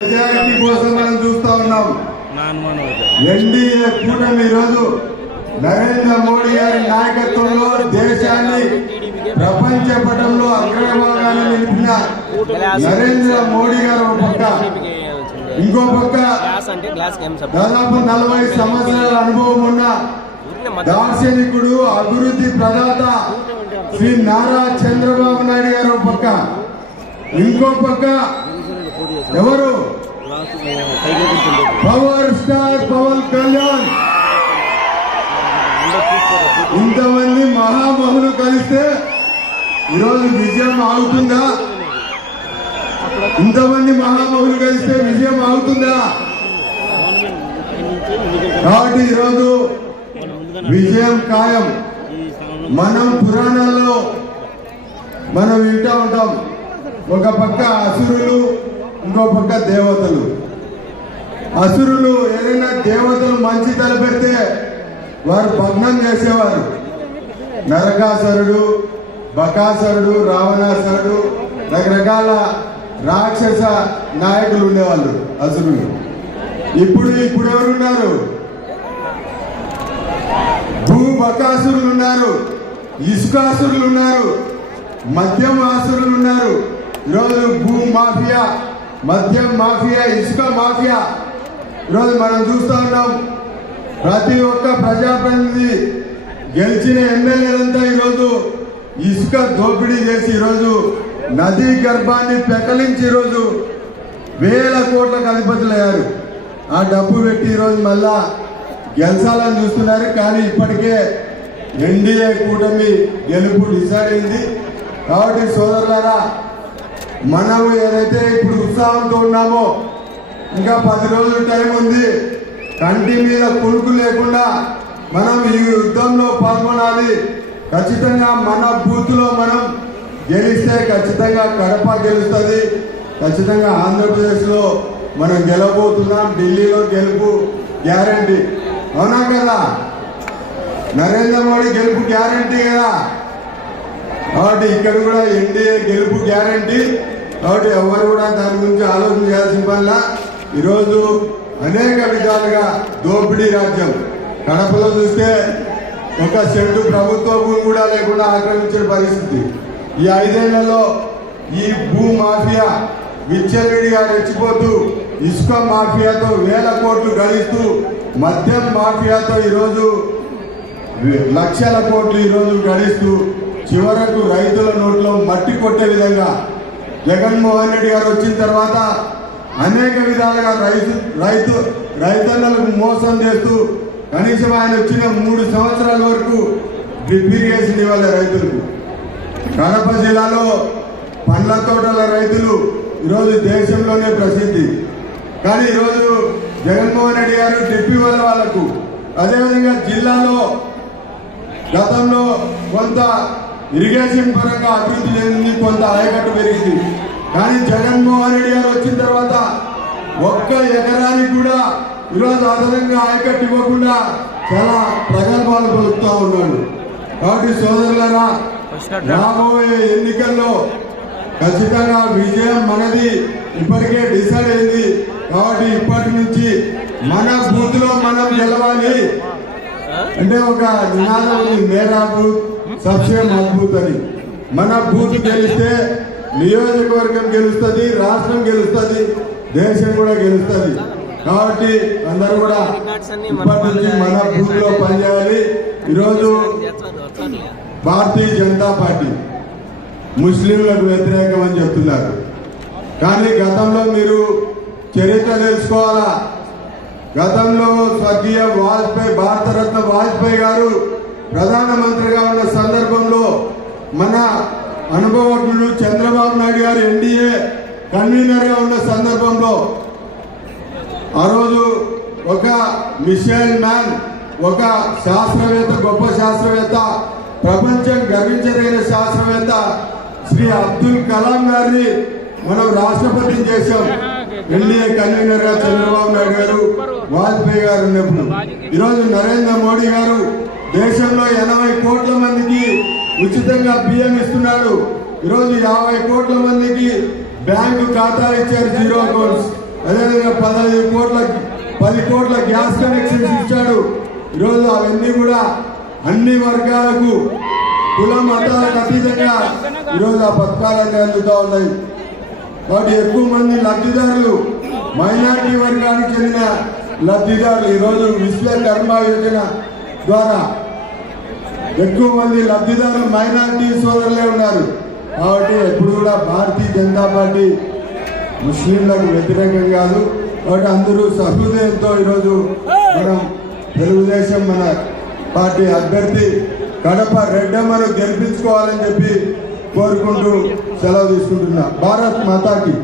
Majority కోసం మనం చూస్తా ఉన్నాం. ఎన్డీఏ కూటమి ఈరోజు నరేంద్ర మోడీ గారి నాయకత్వంలో దేశాన్ని ప్రపంచ పటంలో అగ్రభాగాన్ని నిలిపిన నరేంద్ర మోడీ గారు ఒక పక్క. ఇంకో పక్క దాదాపు నలభై సంవత్సరాల అనుభవం ఉన్న దార్శనికుడు అభివృద్ధి ప్రదాత శ్రీ నారా చంద్రబాబు నాయుడు గారు ఒక పక్క. ఇంకో పక్క ఎవరు? Power star Pawan Kalyan. ఇంతమంది మహామహులు కలిస్తే ఈరోజు విజయం ఆగుతుందా? ఇంతమంది మహామహులు కలిస్తే విజయం ఆగుతుందా? కాబట్టి ఈరోజు విజయం ఖాయం. మనం పురాణాల్లో మనం వింటూ ఉంటాం. ఒక పక్క అసురులు ఇంకో పక్క దేవతలు. అసురులు ఏదైనా దేవతలు మంచి తలపెడితే వారు భగ్నం చేసేవారు. నరకాసురుడు బకాసురుడు రావణాసురుడు రకరకాల రాక్షస నాయకులు ఉండేవాళ్ళు అసురులు. ఇప్పుడు ఇప్పుడు ఎవరున్నారు? భూ బకాసురులు ఉన్నారు ఇసుకాసురులు ఉన్నారు మద్యం ఆసురులు ఉన్నారు. ఈరోజు భూ మాఫియా మద్యం మాఫియా ఇసుక మాఫియా. ఈరోజు మనం చూస్తూ ఉన్నాం ప్రతి ఒక్క ప్రజాప్రతినిధి గెలిచిన ఎమ్మెల్యేలంతా ఈరోజు ఇసుక దోపిడీ చేసి ఈరోజు నదీ గర్భాన్ని పెకలించి ఈరోజు వేల కోట్లకు అధిపతులయ్యారు ఆ డబ్బు పెట్టి ఈరోజు మళ్ళా గెలిచాలని చూస్తున్నారు కానీ ఇప్పటికే ఎన్డీఏ కూటమి గెలుపు డిసైడ్ అయింది. కాబట్టి సోదరులారా మనం ఏదైతే ఉత్సాహంతో ఉన్నామో. ఇంకా పది రోజులు టైం ఉంది. కంటి మీద కొడుకు లేకుండా మనం ఈ యుద్ధంలో పాల్గొనాలి. ఖచ్చితంగా మన బూత్లో మనం గెలిస్తే ఖచ్చితంగా కడప గెలుస్తుంది. ఖచ్చితంగా ఆంధ్రప్రదేశ్లో మనం గెలవబోతున్నాం. ఢిల్లీలో గెలుపు గ్యారంటీ. అవునా కదా? నరేంద్ర మోడీ గెలుపు గ్యారంటీ కదా? కాబట్టి ఇక్కడ కూడా ఎన్డీఏ గెలుపు గ్యారంటీ. కాబట్టి ఎవరు కూడా దాని గురించి ఆలోచన చేయాల్సిన వల్ల ఈరోజు అనేక విధాలుగా దోపిడీ రాజ్యం. కడపలో చూస్తే ఒక చెట్టు ప్రభుత్వ భూమి కూడా లేకుండా ఆక్రమించిన పరిస్థితి. ఈ ఐదేళ్ళలో ఈ భూ మాఫియా విచ్చలవిడిగా రెచ్చిపోతూ ఇసుక మాఫియాతో వేల కోట్లు గడిస్తూ మద్యం మాఫియాతో ఈరోజు లక్షల కోట్లు ఈరోజు గడిస్తూ చివరకు రైతుల నోట్లో మట్టి కొట్టే విధంగా జగన్మోహన్ రెడ్డి గారు వచ్చిన తర్వాత అనేక విధాలుగా రైతు రైతు రైతన్నలకు మోసం చేస్తూ కనీసం ఆయన వచ్చిన మూడు సంవత్సరాల వరకు డ్రిప్ ఇరిగేషన్ ఇవ్వాలి రైతులకు. కడప జిల్లాలో పండ్ల తోటల రైతులు ఈరోజు దేశంలోనే ప్రసిద్ధి. కానీ ఈరోజు జగన్మోహన్ రెడ్డి గారు డ్రిప్ ఇవ్వాలి వాళ్ళకు. అదేవిధంగా జిల్లాలో గతంలో కొంత ఇరిగేషన్ పరంగా అభివృద్ధి చెందింది కొంత ఆయకట్టు పెరిగింది. కానీ జగన్మోహన్ రెడ్డి గారు వచ్చిన తర్వాత ఒక్క ఎకరానికి కూడా ఈరోజు అదనంగా ఆయకట్టు ఇవ్వకుండా చాలా ప్రగల్భాలు పలుకుతా ఉన్నాడు. కాబట్టి సోదరులరా రాబోయే ఎన్నికల్లో ఖచ్చితంగా విజయం మనది. ఇప్పటికే డిసైడ్ అయింది. కాబట్టి ఇప్పటి నుంచి మన బూత్లో మనం గెలవాలి. అంటే ఒక నినాదం ఉంది మేరా బూత్ సబ్సే అద్భుత్ అని మన బూత్ గెలిస్తే నియోజకవర్గం గెలుస్తుంది రాష్ట్రం గెలుస్తుంది దేశం కూడా గెలుస్తుంది. కాబట్టి అందరూ కూడా ఇప్పటి నుంచి మన బూత్లో పనిచేయాలి. ఈరోజు భారతీయ జనతా పార్టీ ముస్లింలకు వ్యతిరేకం అని చెప్తున్నారు. కానీ గతంలో మీరు చరిత్ర తెలుసుకోవాలా? గతంలో స్వర్గీయ వాజ్పేయి భారతరత్న వాజ్పేయి గారు ప్రధానమంత్రిగా ఉన్న సందర్భంలో మన అనుభవజ్ఞుడు చంద్రబాబు నాయుడు గారు ఎన్డీఏ కన్వీనర్గా ఉన్న సందర్భంలో ఆ రోజు ఒక మిషైల్ మ్యాన్ ఒక శాస్త్రవేత్త గొప్ప శాస్త్రవేత్త ప్రపంచం గర్వించదగిన శాస్త్రవేత్త శ్రీ అబ్దుల్ కలాం గారిని మనం రాష్ట్రపతిని చేశాం. ఎన్డీఏ కన్వీనర్గా చంద్రబాబు నాయుడు గారు వాజ్పేయి గారు ఉన్నప్పుడు. ఈరోజు నరేంద్ర మోడీ గారు దేశంలో ఎనభై కోట్ల మందికి ఉచితంగా బియ్యం ఇస్తున్నాడు. ఈరోజు యాభై కోట్ల మందికి బ్యాంకు ఖాతాలు ఇచ్చారు జీరో అకౌంట్స్. అదే కోట్ల గ్యాస్ కనెక్షన్స్ ఇచ్చాడు. ఈరోజు అవన్నీ కూడా అన్ని వర్గాలకు కుల మతాలకు అతీతంగా ఈరోజు ఆ పథకాలన్నీ అందుతూ ఉన్నాయి. వాటి ఎక్కువ మంది లబ్ధిదారులు మైనార్టీ వర్గానికి చెందిన లబ్ధిదారులు ఈరోజు విశ్వకర్మ యోజన ద్వారా ఎక్కువ మంది లబ్ధిదారులు మైనార్టీ సోదరులే ఉన్నారు. కాబట్టి ఎప్పుడు కూడా భారతీయ జనతా పార్టీ ముస్లింలకు వ్యతిరేకం కాదు. కాబట్టి అందరూ సహృదయంతో ఈరోజు మనం తెలుగుదేశం మన పార్టీ అభ్యర్థి కడప రెడ్డమ్మను గెలిపించుకోవాలని చెప్పి కోరుకుంటూ సెలవు తీసుకుంటున్నా. భారత్ మాతాకి.